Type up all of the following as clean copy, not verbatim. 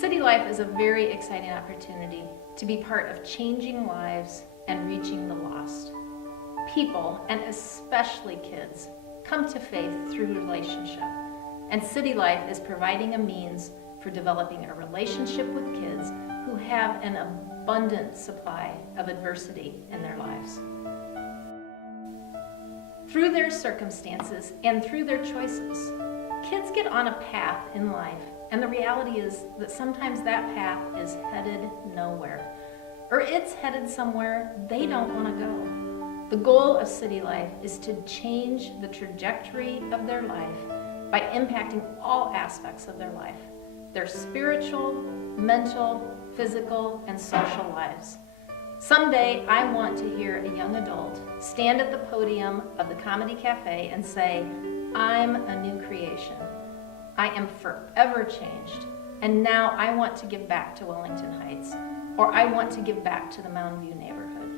City Life is a very exciting opportunity to be part of changing lives and reaching the lost. People, and especially kids, come to faith through relationship. And City Life is providing a means for developing a relationship with kids who have an abundant supply of adversity in their lives. Through their circumstances and through their choices, kids get on a path in life, and the reality is that sometimes that path is headed nowhere, or it's headed somewhere they don't want to go. The goal of City Life is to change the trajectory of their life by impacting all aspects of their life, their spiritual, mental, physical, and social lives. Someday, I want to hear a young adult stand at the podium of the Comedy Cafe and say, "I'm a new creation. I am forever changed, and now I want to give back to Wellington Heights, or I want to give back to the Mountain View neighborhood."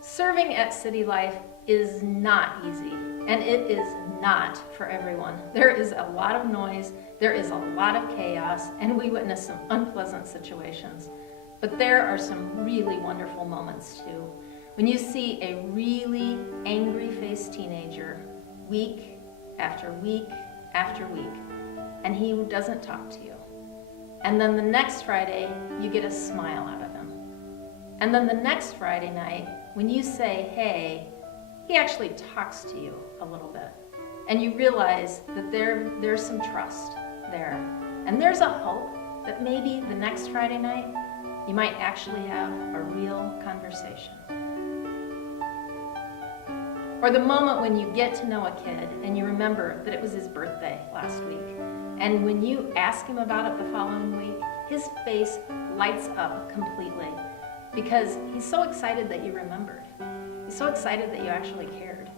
Serving at City Life is not easy, and it is not for everyone. There is a lot of noise, there is a lot of chaos, and we witness some unpleasant situations. But there are some really wonderful moments too. When you see a really angry-faced teenager week after week after week, and he doesn't talk to you. And then the next Friday, you get a smile out of him. And then the next Friday night, when you say, "Hey," he actually talks to you a little bit. And you realize that there's some trust there. And there's a hope that maybe the next Friday night, you might actually have a real conversation. Or the moment when you get to know a kid and you remember that it was his birthday last week. And when you ask him about it the following week, his face lights up completely because he's so excited that you remembered. He's so excited that you actually cared.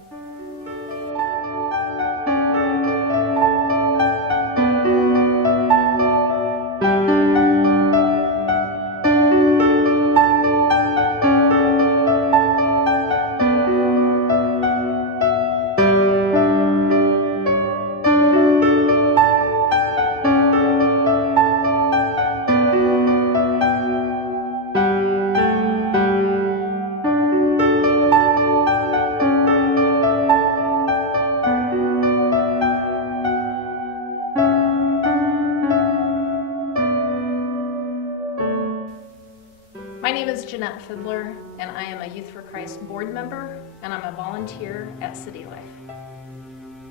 My name is Jeanette Fiddler, and I am a Youth for Christ board member, and I'm a volunteer at City Life.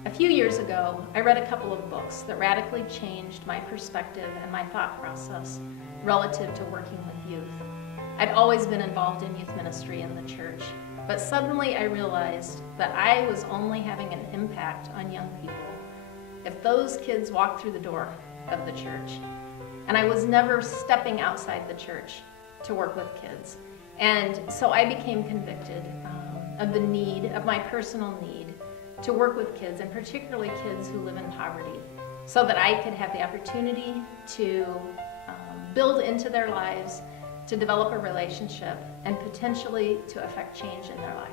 A few years ago, I read a couple of books that radically changed my perspective and my thought process relative to working with youth. I'd always been involved in youth ministry in the church, but suddenly I realized that I was only having an impact on young people if those kids walked through the door of the church. And I was never stepping outside the church to work with kids. And so I became convicted of the need, of my personal need, to work with kids, and particularly kids who live in poverty, so that I could have the opportunity to build into their lives, to develop a relationship, and potentially to affect change in their life.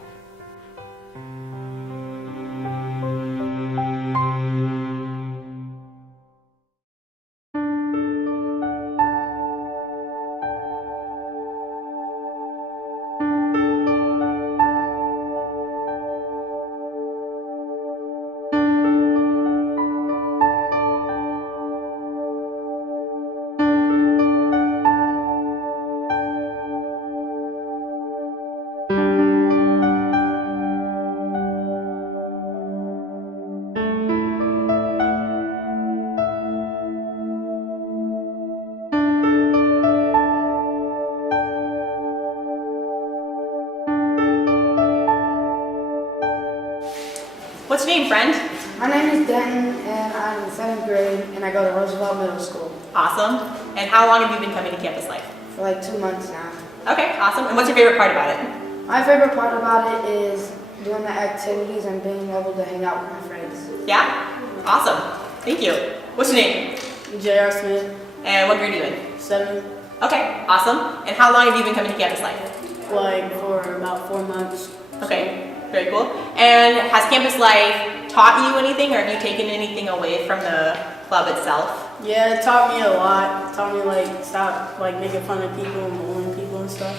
What's your name, friend? My name is Denton, and I'm in 7th grade, and I go to Roosevelt Middle School. Awesome. And how long have you been coming to Campus Life? For like 2 months now. Okay, awesome. And what's your favorite part about it? My favorite part about it is doing the activities and being able to hang out with my friends. Yeah? Awesome. Thank you. What's your name? J.R. Smith. And what grade are you in? 7. Okay, awesome. And how long have you been coming to Campus Life? Like for about 4 months. Okay, very cool. And has Campus Life taught you anything, or have you taken anything away from the club itself? Yeah, it taught me a lot. It taught me like stop like making fun of people and bullying people and stuff.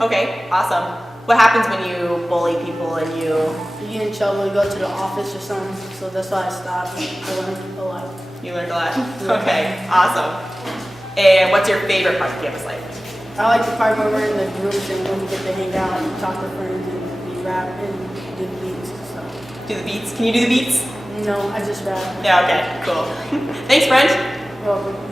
Okay, awesome. What happens when you bully people and you... You get in trouble, you go to the office or something, so that's why I stopped. I learned a lot. You learned a lot? Okay, awesome. And what's your favorite part of campus life? I like the part where we're in the groups and when we get to hang out and talk to friends and we rap and do the beats and stuff. Do the beats? Can you do the beats? No, I just rap. Yeah, okay, cool. Thanks, friend. You're welcome.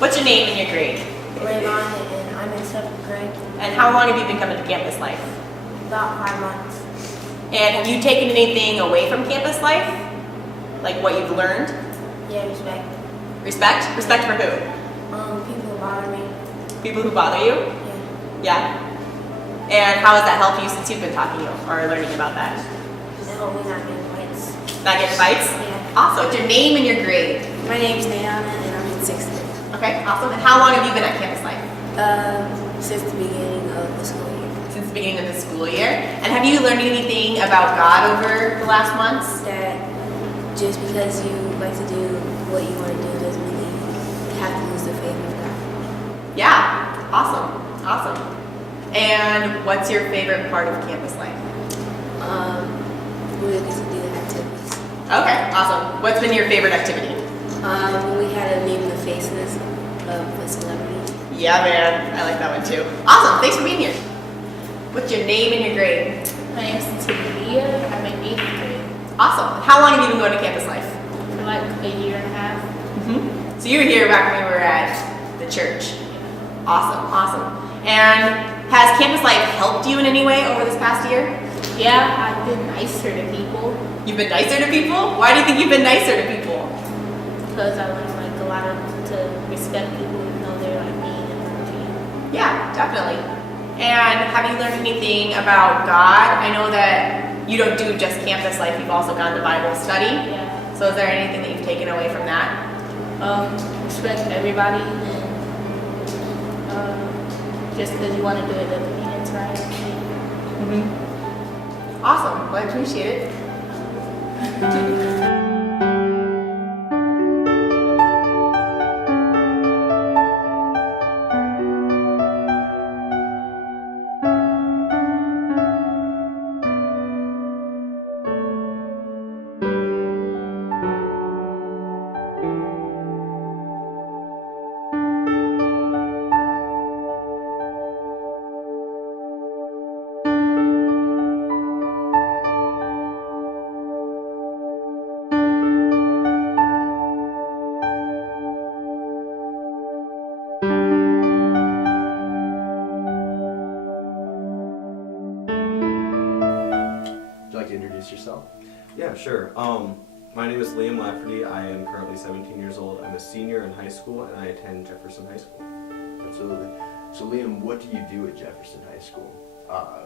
What's your name and your grade? Raymond, and I'm in 7th grade. And how long have you been coming to campus life? About 5 months. And have you taken anything away from campus life? Like what you've learned? Yeah, respect. Respect? Respect for who? People who bother me. People who bother you? Yeah. Yeah. And how has that helped you since you've been talking or learning about that? They help me not get in fights. Not get in fights? Yeah. Awesome. What's your name and your grade? My name's Nayana, and I'm in 6th grade. Okay, awesome. And how long have you been at campus life? Since the beginning of the school year. Since the beginning of the school year. And have you learned anything about God over the last months? That just because you like to do what you want to do doesn't mean you have to lose the faith of God. Yeah, awesome, awesome. And what's your favorite part of campus life? We get to do activities. Okay, awesome. What's been your favorite activity? We had to name the faces of a celebrity. Yeah, man, I like that one too. Awesome, thanks for being here. What's your name and your grade? My name is Talia. I'm in 8th grade. Awesome. How long have you been going to campus life? For like a year and a half. So you were here back when we were at the church. Awesome, awesome. And has campus life helped you in any way over this past year? Yeah, I've been nicer to people You've been nicer to people? Why do you think you've been nicer to people? because I learned like a lot of to respect people even though they're like mean and rude. Yeah, definitely. And have you learned anything about God? I know that you don't do just campus life, you've also gone to Bible study. Yeah. So is there anything that you've taken away from that? Respect everybody and just because you want to do it doesn't mean it's right. Awesome, well, I appreciate it. Would you like to introduce yourself? Yeah, sure. My name is Liam Lafferty. I am currently 17 years old. I'm a senior in high school and I attend Jefferson High School. Absolutely. So Liam, what do you do at Jefferson High School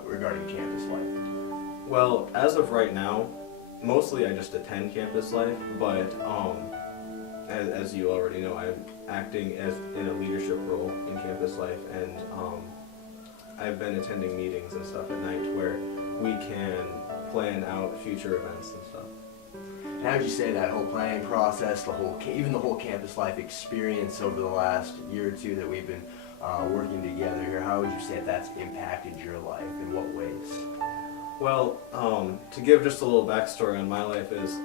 regarding campus life? Well, as of right now, mostly I just attend campus life, but as you already know, I'm acting as in a leadership role in campus life, and I've been attending meetings and stuff at night where we can plan out future events and stuff. How would you say that whole planning process, even the whole campus life experience over the last year or two that we've been working together here, how would you say that's impacted your life? In what ways? Well, to give just a little backstory on my life is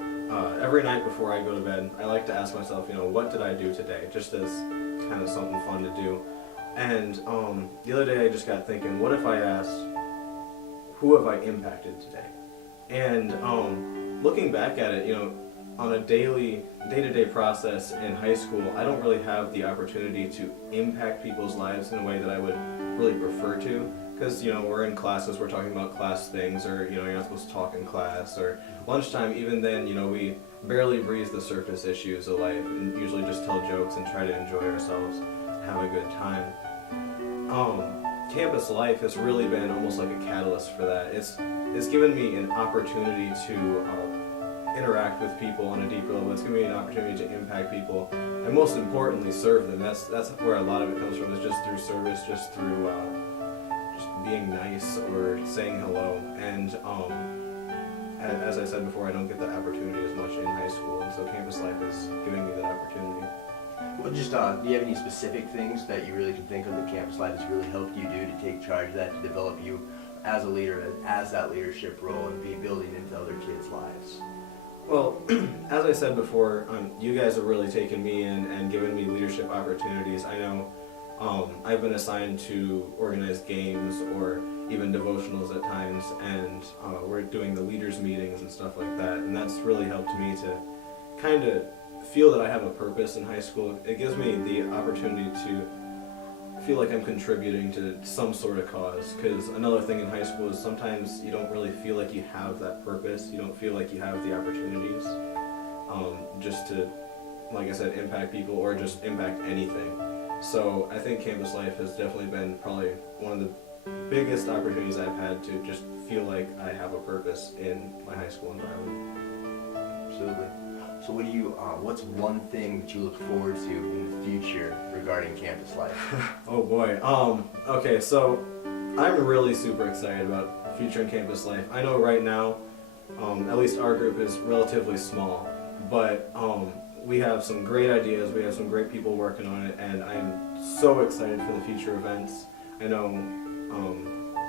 every night before I go to bed, I like to ask myself, what did I do today? Just as kind of something fun to do. And the other day I just got thinking, what if I asked, who have I impacted today? And looking back at it, on a day-to-day process in high school, I don't really have the opportunity to impact people's lives in a way that I would really prefer to. Because, we're in classes, we're talking about class things, or, you're not supposed to talk in class, or lunchtime, even then, we barely breeze the surface issues of life, and usually just tell jokes and try to enjoy ourselves, have a good time. Campus life has really been almost like a catalyst for that. It's given me an opportunity to interact with people on a deeper level. It's given me an opportunity to impact people, and most importantly, serve them. That's where a lot of it comes from, is just through service, just through just being nice or saying hello. And as I said before, I don't get that opportunity as much in high school, and so campus life is giving me that opportunity. Well, just, do you have any specific things that you really can think of that campus life has really helped you do to take charge of that, to develop you as a leader, as that leadership role, and be building into other kids' lives? Well, as I said before, you guys have really taken me in and given me leadership opportunities. I know I've been assigned to organize games or even devotionals at times, and we're doing the leaders meetings and stuff like that, and that's really helped me to kind of feel that I have a purpose in high school. It gives me the opportunity to feel like I'm contributing to some sort of cause, because another thing in high school is sometimes you don't really feel like you have that purpose. You don't feel like you have the opportunities just to, like I said, impact people or just impact anything. So I think campus life has definitely been probably one of the biggest opportunities I've had to just feel like I have a purpose in my high school environment. Absolutely. So what's one thing that you look forward to in the future regarding campus life? Oh boy. Okay, so I'm really super excited about future in campus life. I know right now, at least our group is relatively small, but we have some great ideas, we have some great people working on it, and I'm so excited for the future events. I know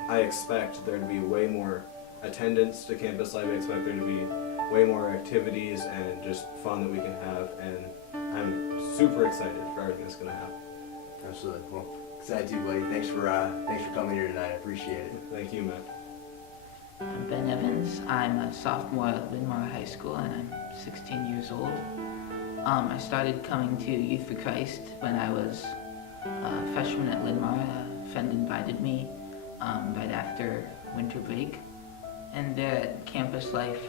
I expect there to be way more attendance to campus life. I expect there to be way more activities and just fun that we can have, and I'm super excited for everything that's going to happen. Absolutely. Well, excited too, buddy. Thanks for coming here tonight. I appreciate it. Thank you, Matt. I'm Ben Evans. I'm a sophomore at Linn-Mar High School, and I'm 16 years old. I started coming to Youth for Christ when I was a freshman at Linn-Mar. A friend invited me right after winter break. And there at campus life,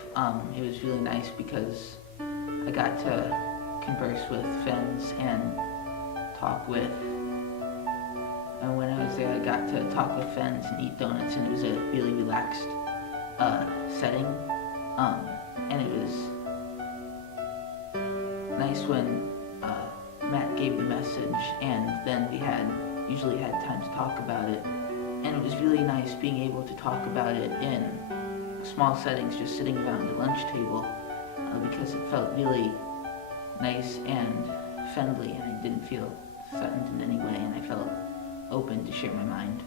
it was really nice because I got to converse with friends and talk with. And when I was there, I got to talk with friends and eat donuts, and it was a really relaxed setting. And it was nice when Matt gave the message, and then we usually had time to talk about it. And it was really nice being able to talk about it in small settings, just sitting around the lunch table, because it felt really nice and friendly, and I didn't feel threatened in any way, and I felt open to share my mind.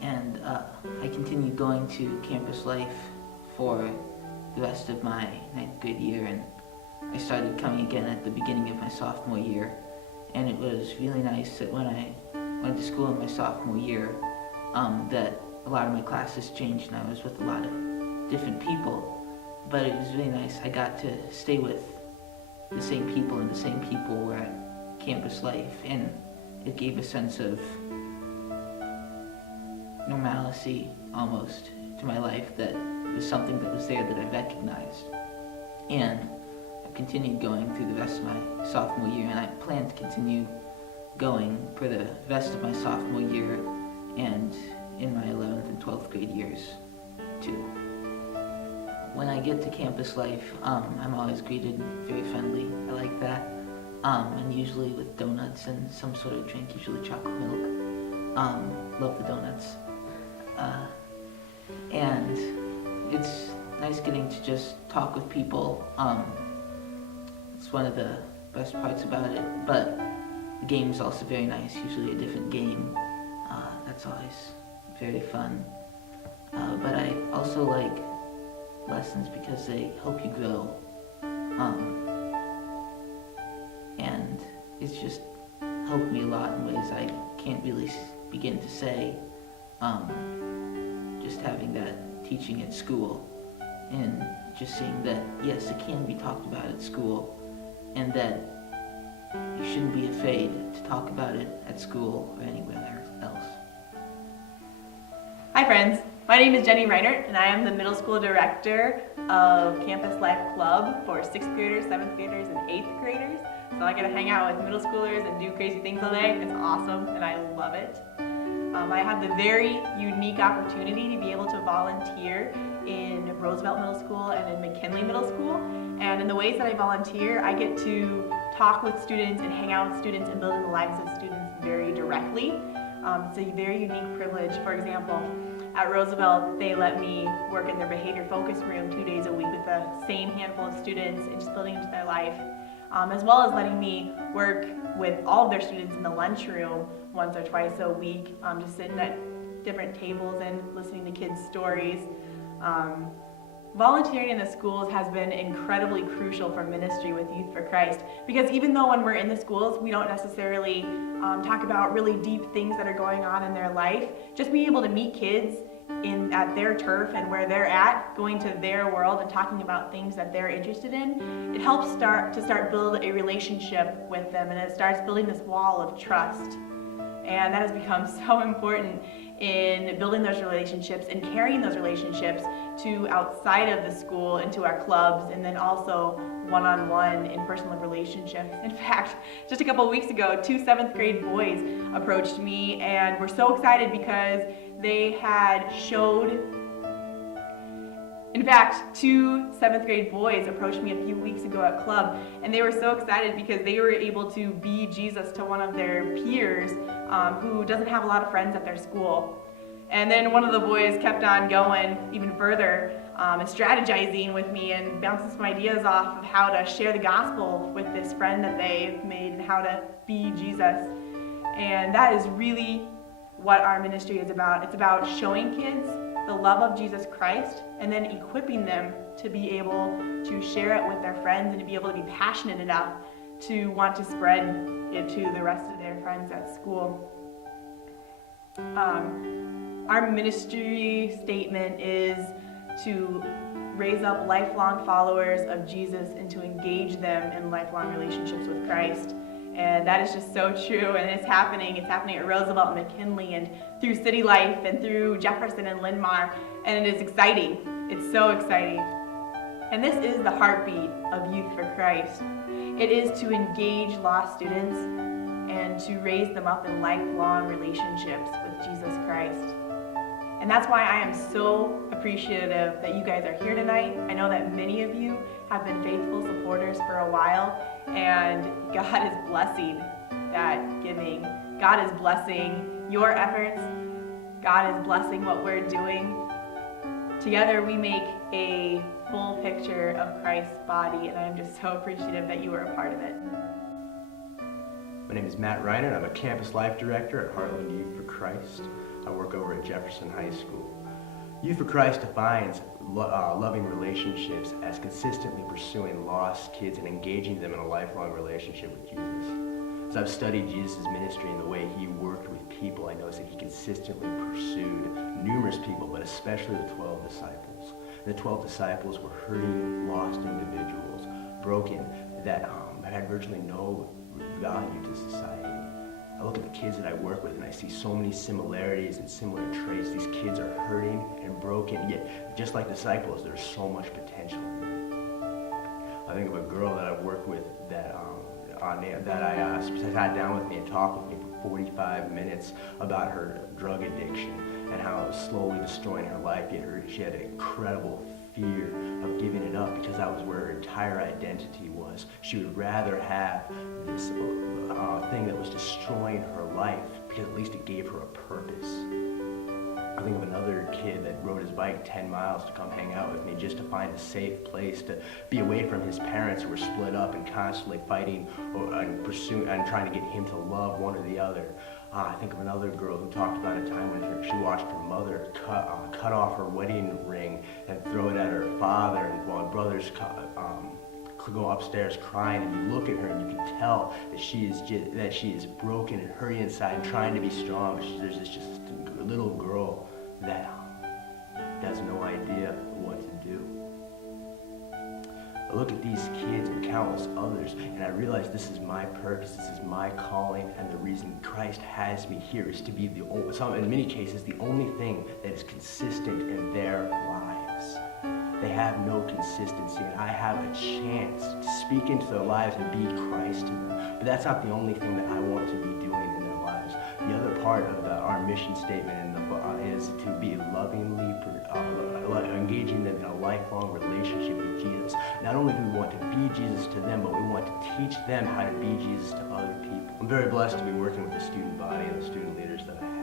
And I continued going to campus life for the rest of my 9th grade year, and I started coming again at the beginning of my sophomore year, and it was really nice that when I went to school in my sophomore year, that a lot of my classes changed and I was with a lot of different people, but it was really nice. I got to stay with the same people, and the same people were at campus life, and it gave a sense of normalcy almost to my life, that was something that was there that I recognized. And I've continued going through the rest of my sophomore year, and I plan to continue going for the rest of my sophomore year and in my 11th and 12th grade years too. When I get to campus life, I'm always greeted very friendly. I like that. And usually with donuts and some sort of drink, usually chocolate milk. Love the donuts. And it's nice getting to just talk with people. It's one of the best parts about it, but the game is also very nice, usually a different game. That's always very fun. But I also like lessons because they help you grow. And it's just helped me a lot in ways I can't really begin to say. Just having that teaching at school and just seeing that, yes, it can be talked about at school, and that you shouldn't be afraid to talk about it at school or anywhere else. Hi friends, my name is Jenny Reinert and I am the middle school director of Campus Life Club for 6th graders, 7th graders, and 8th graders. So I get to hang out with middle schoolers and do crazy things all day. It's awesome and I love it. I have the very unique opportunity to be able to volunteer in Roosevelt Middle School and in McKinley Middle School. And in the ways that I volunteer, I get to talk with students and hang out with students and build in the lives of students very directly. It's a very unique privilege. For example, at Roosevelt, they let me work in their behavior focus room 2 days a week with the same handful of students and just building into their life, as well as letting me work with all of their students in the lunchroom once or twice a week, just sitting at different tables and listening to kids' stories. Volunteering in the schools has been incredibly crucial for ministry with Youth for Christ, because even though when we're in the schools we don't necessarily talk about really deep things that are going on in their life, just being able to meet kids at their turf and where they're at, going to their world and talking about things that they're interested in, it helps start build a relationship with them, and it starts building this wall of trust. And that has become so important in building those relationships and carrying those relationships to outside of the school, into our clubs, and then also one-on-one in personal relationships. In fact, just a couple of weeks ago, 2 7th grade boys approached me and were so excited because they had in fact, 2 7th grade boys approached me a few weeks ago at club, and they were so excited because they were able to be Jesus to one of their peers who doesn't have a lot of friends at their school. And then one of the boys kept on going even further and strategizing with me and bouncing some ideas off of how to share the gospel with this friend that they've made and how to be Jesus. And that is really what our ministry is about. It's about showing kids the love of Jesus Christ and then equipping them to be able to share it with their friends and to be able to be passionate enough to want to spread it to the rest of their friends at school. Our ministry statement is to raise up lifelong followers of Jesus and to engage them in lifelong relationships with Christ. And that is just so true, and it's happening. It's happening at Roosevelt and McKinley and through City Life and through Jefferson and Linn-Mar, and it is exciting. It's so exciting. And this is the heartbeat of Youth for Christ. It is to engage lost students and to raise them up in lifelong relationships with Jesus Christ. And that's why I am so appreciative that you guys are here tonight. I know that many of you have been faithful supporters for a while, and God is blessing that giving. God is blessing your efforts. God is blessing what we're doing. Together we make a full picture of Christ's body, and I'm just so appreciative that you are a part of it. My name is Matt Reiner. I'm a Campus Life Director at Heartland Youth for Christ. I work over at Jefferson High School. Youth for Christ defines loving relationships as consistently pursuing lost kids and engaging them in a lifelong relationship with Jesus. As I've studied Jesus' ministry and the way he worked with people, I noticed that he consistently pursued numerous people, but especially the 12 disciples. And the 12 disciples were hurting, lost individuals, broken, that had virtually no value to society. I look at the kids that I work with and I see so many similarities and similar traits. These kids are hurting and broken, yet just like disciples, there's so much potential in them. I think of a girl that I've worked with that I sat down with me and talked with me for 45 minutes about her drug addiction and how it was slowly destroying her life. Yet she had an incredible fear of giving it up because that was where her entire identity was. She would rather have this thing that was destroying her life because at least it gave her a purpose. I think of another kid that rode his bike 10 miles to come hang out with me just to find a safe place to be away from his parents who were split up and constantly fighting and pursuing and trying to get him to love one or the other. I think of another girl who talked about a time when she watched her mother cut off her wedding ring and throw it at her father, and while her brothers go upstairs crying, and you look at her and you can tell that she is broken and hurting inside, and trying to be strong. There's this just little girl that has no idea what to do. I look at these kids and countless others, and I realize this is my purpose, this is my calling, and the reason Christ has me here is to be in many cases, the only thing that is consistent in their lives. They have no consistency, and I have a chance to speak into their lives and be Christ to them. But that's not the only thing that I want to be doing in their lives. The other part of our mission statement is to be lovingly engaging them in a lifelong relationship with Jesus. Not only do we want to be Jesus to them, but we want to teach them how to be Jesus to other people. I'm very blessed to be working with the student body and the student leaders that I have.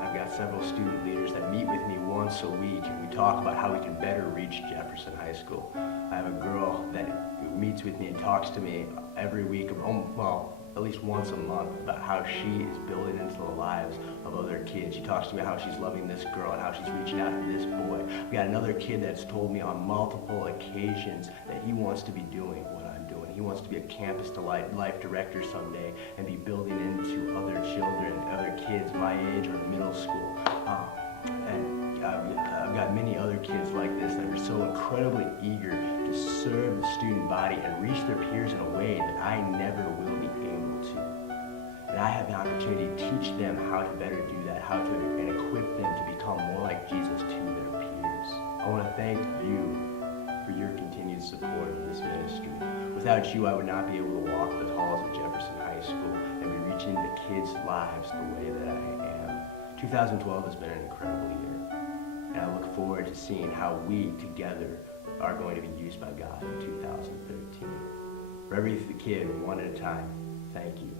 I've got several student leaders that meet with me once a week, and we talk about how we can better reach Jefferson High School. I have a girl that meets with me and talks to me every week, at least once a month, about how she is building into the lives of other kids. She talks to me how she's loving this girl and how she's reaching out to this boy. I've got another kid that's told me on multiple occasions that he wants to be doing what I'm doing. He wants to be a campus to life director someday and be building into other children, other kids my age or middle school. And I've got many other kids like this that are so incredibly eager to serve the student body and reach their peers in a way that I never will be able to. And I have the opportunity to teach them how to better do that, and equip them to become more like Jesus to their peers. I want to thank you for your continued support of this ministry. Without you, I would not be able to walk the halls of Jefferson High School and be reaching the kids' lives the way that I am. 2012 has been an incredible year, and I look forward to seeing how we together are going to be used by God in 2013. For every kid, one at a time, thank you.